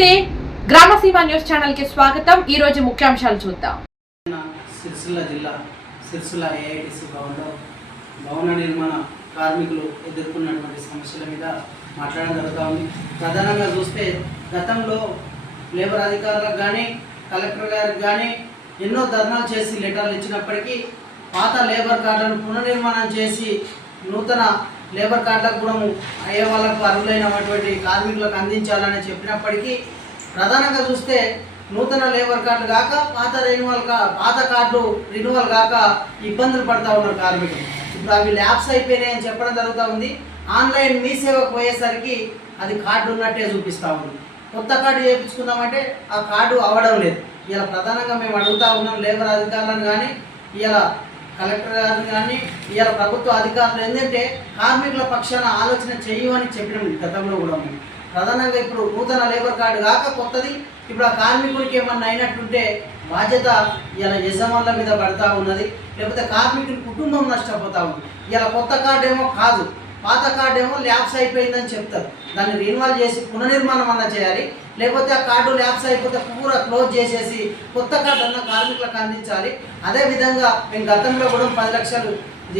నమస్తే గ్రామసీమ news channel కి స్వాగతం ఈ రోజు ముఖ్యాంశాలు చూద్దాం సిరిసిల్ల జిల్లా సిరిసిల్ల ఏఐటిసి భవన్లో భవన నిర్మాణ కార్మికులు ఎదుర్కొన్నటువంటి సమస్యల మీద మాట్లాడడం జరుగుతూ ఉంది ప్రధానంగా చూస్తే గతంలో లేబర్ అధికారులకు కానీ కలెక్టర్ గారికి కానీ ఎన్నో ధర్నాలు చేసి లెటర్లు ఇచ్చినప్పటికీ పాత లేబర్ కార్డులను పునర్నిర్మాణం చేసి నూతన లేబర్ కార్డులకు కూడా అయ్యే వాళ్ళకు అర్హులైనటువంటి కార్మికులకు అందించాలని చెప్పినప్పటికీ ప్రధానంగా చూస్తే నూతన లేబర్ కార్డు కాక పాత రెన్యువల్ కా పాత కార్డు రిన్యువల్ కాక ఇబ్బందులు పడతా ఉన్నారు కార్మికులు ఇప్పుడు అవి ల్యాబ్స్ అయిపోయినాయి అని చెప్పడం జరుగుతూ ఉంది ఆన్లైన్ మీ సేవకు పోయేసరికి అది కార్డు ఉన్నట్టే చూపిస్తూ ఉంది కొత్త కార్డు చేయించుకుందామంటే ఆ కార్డు అవడం లేదు ఇలా ప్రధానంగా మేము అడుగుతూ ఉన్నాం లేబర్ అధికారులను కానీ ఇలా కలెక్టర్ గారు కానీ ఇవాళ ప్రభుత్వ అధికారులు ఏంటంటే కార్మికుల పక్షాన ఆలోచన చేయమని చెప్పిన గతంలో కూడా మేము ప్రధానంగా ఇప్పుడు నూతన లేబర్ కార్డు కాక కొత్తది ఇప్పుడు ఆ కార్మికుడికి ఏమన్నా అయినట్టుంటే బాధ్యత ఇలా యజమానుల మీద పడతా ఉన్నది లేకపోతే కార్మికుడి కుటుంబం నష్టపోతా ఉంది ఇలా కొత్త కార్డు ఏమో కాదు పాత కార్డు ఏమో ల్యాబ్స్ అయిపోయిందని చెప్తారు దాన్ని రీన్వాల్వ్ చేసి పునర్నిర్మాణం అన్న చేయాలి లేకపోతే ఆ కార్డు ల్యాబ్స్ అయిపోతే పూర క్లోజ్ చేసేసి కొత్త కార్డు అన్న కార్మికులకు అందించాలి అదేవిధంగా మేము గతంలో కూడా పది లక్షలు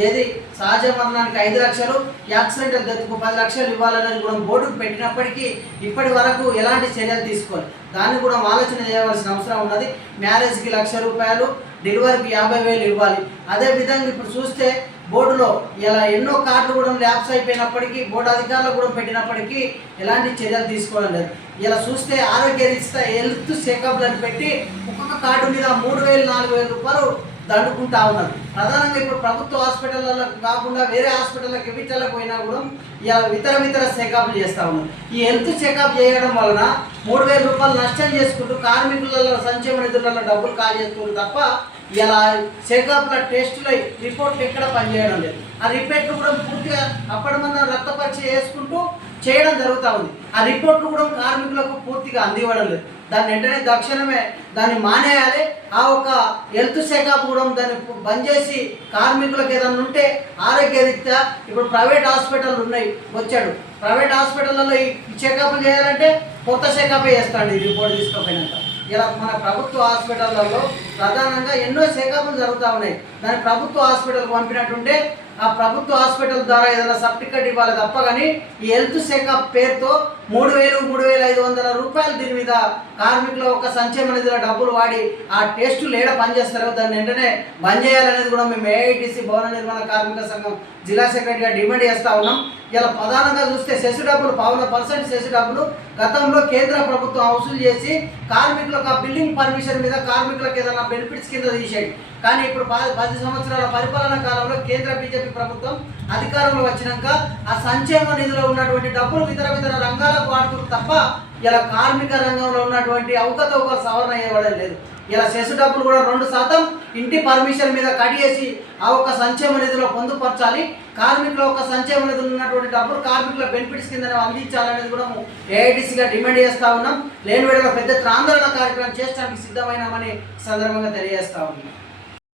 ఏది సహజ మరణానికి ఐదు లక్షలు యాక్సిడెంటల్ డెత్కు పది లక్షలు ఇవ్వాలనేది కూడా బోర్డుకు పెట్టినప్పటికీ ఇప్పటి వరకు ఎలాంటి చర్యలు తీసుకోవాలి దాన్ని కూడా ఆలోచన చేయవలసిన అవసరం ఉన్నది మ్యారేజ్కి లక్ష రూపాయలు డెలివరీకి యాభై వేలు ఇవ్వాలి అదేవిధంగా ఇప్పుడు చూస్తే బోర్డులో ఇలా ఎన్నో కార్డులు కూడా ల్యాబ్స్ అయిపోయినప్పటికీ బోర్డు అధికారులు కూడా పెట్టినప్పటికీ ఎలాంటి చర్యలు తీసుకోవడం లేదు ఇలా చూస్తే ఆరోగ్య రీత్యా హెల్త్ చెకప్లను పెట్టి ఒక్కొక్క కార్డు మీద మూడు వేలు నాలుగు వేల రూపాయలు దండుకుంటా ఉన్నారు ప్రధానంగా ఇప్పుడు ప్రభుత్వ హాస్పిటళ్ళకు కాకుండా వేరే హాస్పిటల్లో ఎవిటర్లకు పోయినా కూడా ఇలా ఇతర ఇతర చెకప్లు చేస్తూ ఉన్నారు ఈ హెల్త్ చెకప్ చేయడం వలన మూడు వేల రూపాయలు నష్టం చేసుకుంటూ కార్మికులలో సంక్షేమ నిధులలో డబ్బులు కాల్ చేసుకుంటూ తప్ప ఇలా చెకప్ల అయి రిపోర్ట్లు ఎక్కడ పనిచేయడం లేదు ఆ రిపోర్ట్లు కూడా పూర్తిగా అప్పటి మన రక్త పరీక్ష చేసుకుంటూ చేయడం జరుగుతూ ఉంది ఆ రిపోర్ట్లు కూడా కార్మికులకు పూర్తిగా అందివ్వడం లేదు దాన్ని వెంటనే తక్షణమే దాన్ని మానేయాలి ఆ ఒక హెల్త్ శాఖ కూడా దాన్ని బంద్ చేసి కార్మికులకు ఏదైనా ఉంటే ఆరోగ్యరీత్యా ఇప్పుడు ప్రైవేట్ హాస్పిటల్ ఉన్నాయి వచ్చాడు ప్రైవేట్ హాస్పిటల్లో ఈ చెకప్లు చేయాలంటే కొత్త చెకప్ చేస్తాడు ఈ రిపోర్ట్ తీసుకోపోయినాక ఇలా మన ప్రభుత్వ హాస్పిటల్లలో ప్రధానంగా ఎన్నో సేకరణలు జరుగుతూ ఉన్నాయి దాన్ని ప్రభుత్వ హాస్పిటల్కి పంపినట్టుంటే ఆ ప్రభుత్వ హాస్పిటల్ ద్వారా ఏదైనా సర్టిఫికేట్ ఇవ్వాలి తప్ప కానీ ఈ హెల్త్ శాఖ పేరుతో మూడు వేలు మూడు వేల ఐదు వందల రూపాయలు దీని మీద కార్మికుల ఒక సంక్షేమ నిధుల డబ్బులు వాడి ఆ టెస్టులు ఏడ పనిచేస్తారో దాన్ని వెంటనే బంద్ చేయాలనేది కూడా మేము ఏఐటీసీ భవన నిర్మాణ కార్మిక సంఘం జిల్లా సెక్రటరీగా డిమాండ్ చేస్తూ ఉన్నాం ఇలా ప్రధానంగా చూస్తే సెస్ డబ్బులు పావుల పర్సెంట్ సెస్ డబ్బులు గతంలో కేంద్ర ప్రభుత్వం వసూలు చేసి కార్మికులకు ఆ బిల్డింగ్ పర్మిషన్ మీద కార్మికులకు ఏదైనా బెనిఫిట్స్ కింద తీసేయండి కానీ ఇప్పుడు పది సంవత్సరాల పరిపాలన కాలంలో కేంద్ర బీజేపీ బీజేపీ ప్రభుత్వం అధికారంలో వచ్చినాక ఆ సంక్షేమ నిధిలో ఉన్నటువంటి డబ్బులు ఇతర ఇతర రంగాలకు వాడుతున్నారు తప్ప ఇలా కార్మిక రంగంలో ఉన్నటువంటి అవకతవక సవరణ ఇవ్వడం లేదు ఇలా సెస్ డబ్బులు కూడా రెండు శాతం ఇంటి పర్మిషన్ మీద కట్ చేసి ఆ ఒక సంక్షేమ నిధిలో పొందుపరచాలి కార్మికుల ఒక సంక్షేమ నిధులు ఉన్నటువంటి డబ్బులు కార్మికుల బెనిఫిట్స్ కింద అందించాలనేది కూడా ఏఐడిసిగా డిమాండ్ చేస్తూ ఉన్నాం లేని వేడలో పెద్ద ఆందోళన కార్యక్రమం చేయడానికి సిద్ధమైనామని సందర్భంగా తెలియజేస్తూ ఉన్నాం